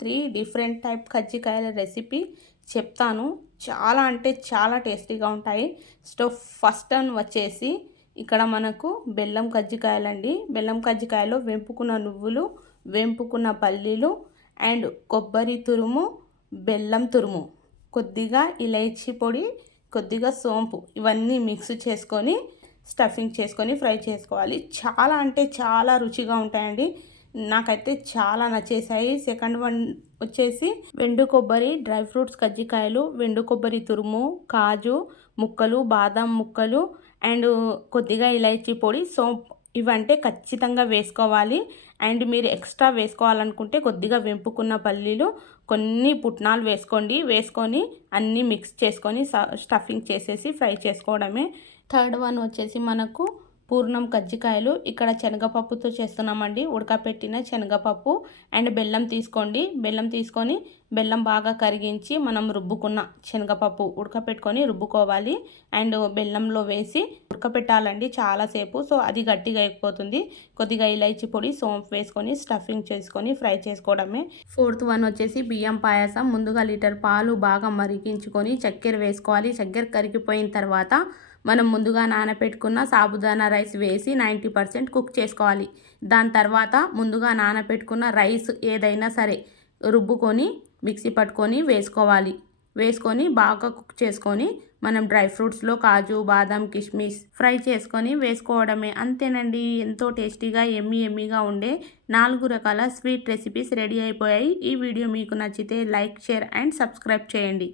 Three different type కజ్జికాయల recipe చెప్తాను. చాలా అంటే చాలా టేస్టీగా ఉంటాయి. సో ఫస్ట్ టర్న్ వచ్చేసి ఇక్కడ మనకు బెల్లం కజ్జికాయలండి. బెల్లం కజ్జికాయలో వెంపుకున్న నువ్వులు వెంపుకున్న పల్లీలు అండ్ కొబ్బరి తురుము బెల్లం తురుము. కొద్దిగా ఇలైచి పొడి కొద్దిగా సోంపు ఇవన్నీ మిక్స్ చేసుకొని స్టఫింగ్ చేసుకొని ఫ్రై చేసుకోవాలి. చాలా అంటే చాలా రుచిగా ఉంటాయండి. నాకైతే చాలా నచ్చేసాయి. సెకండ్ వన్ వచ్చేసి వెండు కొబ్బరి డ్రై ఫ్రూట్స్ కజ్జికాయలు వెండు కొబ్బరి తురుము కాజు ముక్కలు బాదం ముక్కలు అండ్ కొద్దిగా ఇలైచీ పొడి సోప్ ఇవంటే ఖచ్చితంగా వేసుకోవాలి. అండ్ మీరు ఎక్స్ట్రా వేసుకోవాలనుకుంటే కొద్దిగా వెంపుకున్న పల్లీలు కొన్ని పుట్నాలు వేసుకోండి. వేసుకొని అన్నీ మిక్స్ చేసుకొని స్టఫింగ్ చేసేసి ఫ్రై చేసుకోవడమే. థర్డ్ వన్ వచ్చేసి మనకు పూర్ణం కజ్జికాయలు ఇక్కడ శనగపప్పుతో చేస్తున్నామండి. ఉడకపెట్టిన శనగపప్పు అండ్ బెల్లం తీసుకోండి. బెల్లం తీసుకొని బెల్లం బాగా కరిగించి మనం రుబ్బుకున్న శనగపప్పు ఉడకపెట్టుకొని రుబ్బుకోవాలి. అండ్ బెల్లంలో వేసి ఉడకపెట్టాలండి చాలాసేపు సో అది గట్టిగా అయిపోతుంది. కొద్దిగా ఇలైచి పొడి సోంపు వేసుకొని స్టఫింగ్ చేసుకొని ఫ్రై చేసుకోవడమే. ఫోర్త్ వన్ వచ్చేసి బియ్యం పాయసం. ముందుగా లీటర్ పాలు బాగా మరిగించుకొని చక్కెర వేసుకోవాలి. చక్కెర కరిగిపోయిన తర్వాత మనం ముందుగా నానబెట్టుకున్న సాబుదానా రైస్ వేసి నైంటీ పర్సెంట్ కుక్ చేసుకోవాలి. దాని తర్వాత ముందుగా నానబెట్టుకున్న రైస్ ఏదైనా సరే రుబ్బుకొని మిక్సీ పట్టుకొని వేసుకోవాలి. వేసుకొని బాగా కుక్ చేసుకొని మనం డ్రై ఫ్రూట్స్లో కాజు బాదం కిస్మిస్ ఫ్రై చేసుకొని వేసుకోవడమే. అంతేనండి. ఎంతో టేస్టీగా ఎమ్మి ఎమ్మిగా ఉండే నాలుగు రకాల స్వీట్ రెసిపీస్ రెడీ అయిపోయాయి. ఈ వీడియో మీకు నచ్చితే లైక్ షేర్ అండ్ సబ్స్క్రైబ్ చేయండి.